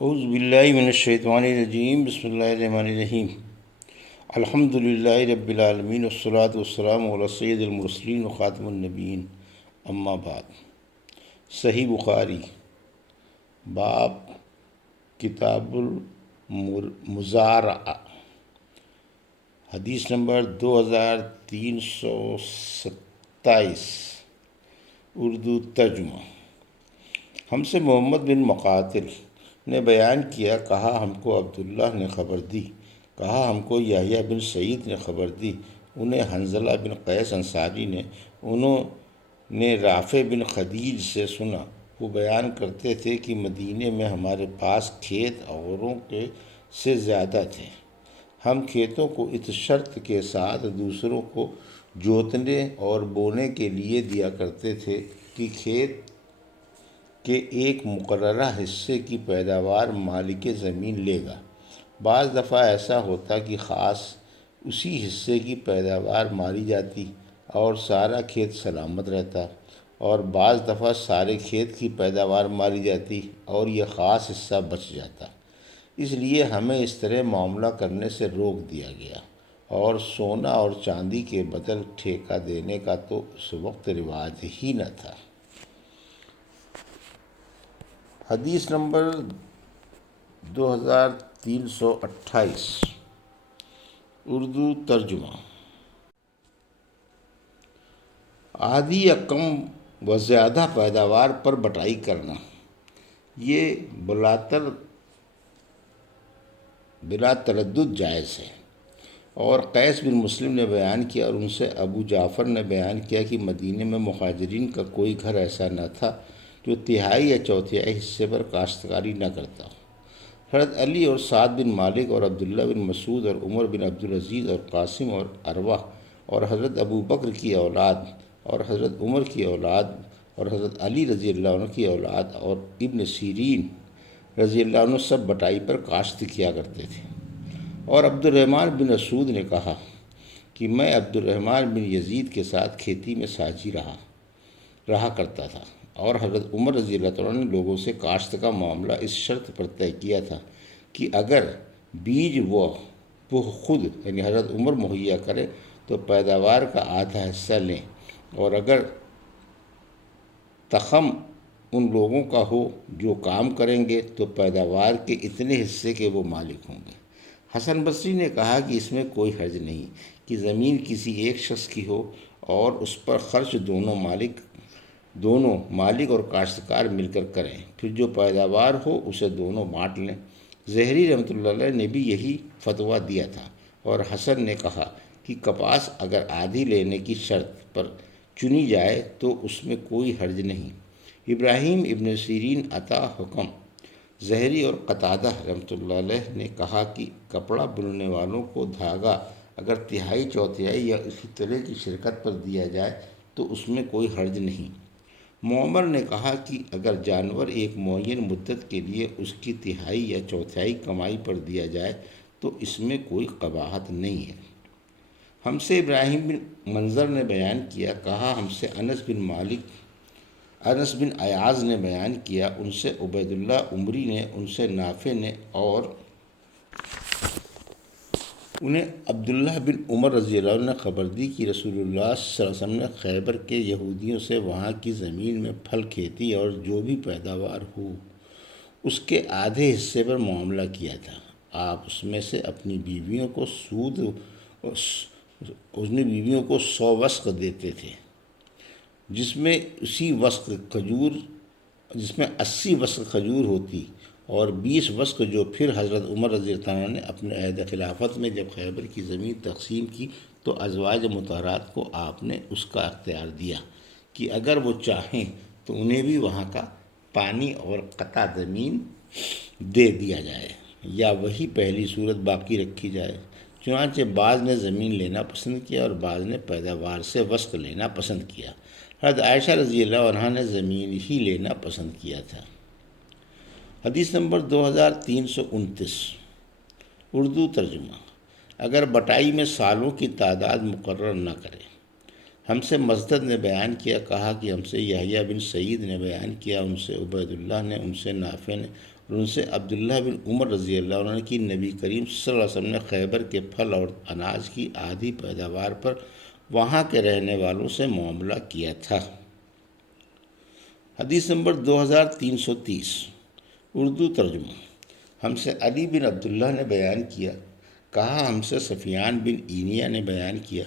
اعوذ باللہ من الشیطان الرجیم، بسم اللہ الرحمن الرحیم۔ الحمد للہ رب العالمین، والصلاة والسلام علی سید المرسلین وخاتم النبیین، اما بعد۔ صحیح بخاری، باب کتاب المزارع، حدیث نمبر 2327، اردو ترجمہ۔ ہم سے محمد بن مقاتل نے بیان کیا، کہا ہم کو عبداللہ نے خبر دی، کہا ہم کو یحییٰ بن سعید نے خبر دی، انہیں حنظلہ بن قیس انصاری نے، انہوں نے رافع بن خدیج سے سنا۔ وہ بیان کرتے تھے کہ مدینے میں ہمارے پاس کھیت اوروں کے سے زیادہ تھے۔ ہم کھیتوں کو اس شرط کے ساتھ دوسروں کو جوتنے اور بونے کے لیے دیا کرتے تھے کہ کھیت کے ایک مقررہ حصے کی پیداوار مالک زمین لے گا۔ بعض دفعہ ایسا ہوتا کہ خاص اسی حصے کی پیداوار ماری جاتی اور سارا کھیت سلامت رہتا، اور بعض دفعہ سارے کھیت کی پیداوار ماری جاتی اور یہ خاص حصہ بچ جاتا۔ اس لیے ہمیں اس طرح معاملہ کرنے سے روک دیا گیا، اور سونا اور چاندی کے بدل ٹھیکہ دینے کا تو اس وقت رواج ہی نہ تھا۔ حدیث نمبر 2328، اردو ترجمہ۔ آدھی یا کم و زیادہ پیداوار پر بٹائی کرنا، یہ بلا تردد جائز ہے۔ اور قیس بن مسلم نے بیان کیا اور ان سے ابو جعفر نے بیان کیا کہ مدینے میں مہاجرین کا کوئی گھر ایسا نہ تھا جو تہائی یا چوتھائی حصے پر کاشتکاری نہ کرتا ہو۔ حضرت علی اور سعد بن مالک اور عبداللہ بن مسعود اور عمر بن عبدالعزیز اور قاسم اور عروہ اور حضرت ابو بکر کی اولاد اور حضرت عمر کی اولاد اور حضرت علی رضی اللہ عنہ کی اولاد اور ابن سیرین رضی اللہ عنہ سب بٹائی پر کاشت کیا کرتے تھے۔ اور عبد الرحمن بن مسعود نے کہا کہ میں عبد الرحمن بن یزید کے ساتھ کھیتی میں ساجی رہا کرتا تھا، اور حضرت عمر رضی اللہ عنہ نے لوگوں سے کاشت کا معاملہ اس شرط پر طے کیا تھا کہ اگر بیج وہ خود یعنی حضرت عمر مہیا کرے تو پیداوار کا آدھا حصہ لیں، اور اگر تخم ان لوگوں کا ہو جو کام کریں گے تو پیداوار کے اتنے حصے کے وہ مالک ہوں گے۔ حسن بصری نے کہا کہ اس میں کوئی حرج نہیں کہ زمین کسی ایک شخص کی ہو اور اس پر خرچ دونوں مالک اور کاشتکار مل کر کریں، پھر جو پیداوار ہو اسے دونوں بانٹ لیں۔ زہری رحمۃ اللہ علیہ نے بھی یہی فتویٰ دیا تھا، اور حسن نے کہا کہ کپاس اگر آدھی لینے کی شرط پر چنی جائے تو اس میں کوئی حرج نہیں۔ ابراہیم ابن سیرین، عطا، حکم، زہری اور قتادہ رحمۃ اللہ علیہ نے کہا کہ کپڑا بننے والوں کو دھاگا اگر تہائی چوتھائی یا اسی طرح کی شرکت پر دیا جائے تو اس میں کوئی حرج نہیں۔ معمر نے کہا کہ اگر جانور ایک معین مدت کے لیے اس کی تہائی یا چوتھائی کمائی پر دیا جائے تو اس میں کوئی قباحت نہیں ہے۔ ہم سے ابراہیم بن منظر نے بیان کیا، کہا ہم سے انس بن ایاز نے بیان کیا، ان سے عبید اللہ عمری نے، ان سے نافع نے، اور انہیں عبداللہ بن عمر رضی اللہ عنہ نے خبر دی کہ رسول اللہ صلی اللہ علیہ وسلم نے خیبر کے یہودیوں سے وہاں کی زمین میں پھل کھیتی اور جو بھی پیداوار ہو اس کے آدھے حصے پر معاملہ کیا تھا۔ آپ اس میں سے اپنی بیویوں کو 100 وسق دیتے تھے، جس میں 80 وسق کھجور ہوتی، اور 20 وسق جو پھر حضرت عمر رضی اللہ عنہ نے اپنے عہد خلافت میں جب خیبر کی زمین تقسیم کی تو ازواج مطہرات کو آپ نے اس کا اختیار دیا کہ اگر وہ چاہیں تو انہیں بھی وہاں کا پانی اور قطع زمین دے دیا جائے، یا وہی پہلی صورت باقی رکھی جائے۔ چنانچہ بعض نے زمین لینا پسند کیا اور بعض نے پیداوار سے وسق لینا پسند کیا۔ حضرت عائشہ رضی اللہ عنہا نے زمین ہی لینا پسند کیا تھا۔ حدیث نمبر 2329، اردو ترجمہ۔ اگر بٹائی میں سالوں کی تعداد مقرر نہ کرے۔ ہم سے مسدد نے بیان کیا، کہا کہ ہم سے یحییٰ بن سعید نے بیان کیا، ان سے عبید اللہ نے، ان سے نافع نے، اور ان سے عبداللہ بن عمر رضی اللہ عنہ نے کہ نبی کریم صلی اللہ علیہ وسلم نے خیبر کے پھل اور اناج کی آدھی پیداوار پر وہاں کے رہنے والوں سے معاملہ کیا تھا۔ حدیث نمبر 2330، اردو ترجمہ۔ ہم سے علی بن عبداللہ نے بیان کیا، کہا ہم سے سفیان بن اینیا نے بیان کیا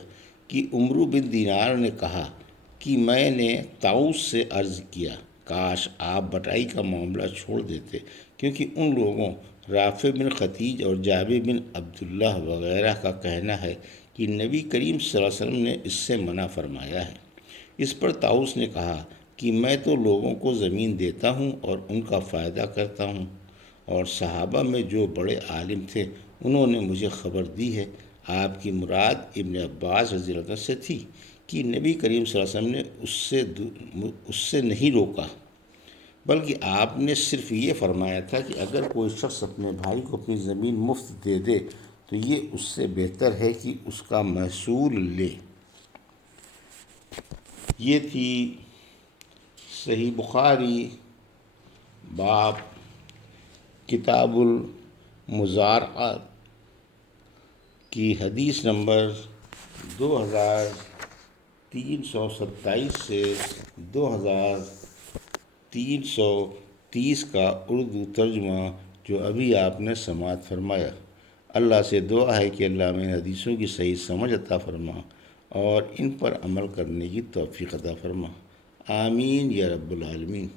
کہ عمرو بن دینار نے کہا کہ میں نے طاؤس سے عرض کیا، کاش آپ بٹائی کا معاملہ چھوڑ دیتے، کیونکہ ان لوگوں رافع بن خدیج اور جابر بن عبداللہ وغیرہ کا کہنا ہے کہ نبی کریم صلی اللہ علیہ وسلم نے اس سے منع فرمایا ہے۔ اس پر طاؤس نے کہا کہ میں تو لوگوں کو زمین دیتا ہوں اور ان کا فائدہ کرتا ہوں، اور صحابہ میں جو بڑے عالم تھے انہوں نے مجھے خبر دی ہے، آپ کی مراد ابن عباس رضی اللہ عنہ سے تھی، کہ نبی کریم صلی اللہ علیہ وسلم نے اس سے نہیں روکا، بلکہ آپ نے صرف یہ فرمایا تھا کہ اگر کوئی شخص اپنے بھائی کو اپنی زمین مفت دے دے تو یہ اس سے بہتر ہے کہ اس کا محصول لے۔ یہ تھی صحیح بخاری باب کتاب المزارعات کی حدیث نمبر 2327 سے 2330 کا اردو ترجمہ جو ابھی آپ نے سماعت فرمایا۔ اللہ سے دعا ہے کہ اللہ میں حدیثوں کی صحیح سمجھ عطا فرما اور ان پر عمل کرنے کی توفیق عطا فرما، آمین یا رب العالمین۔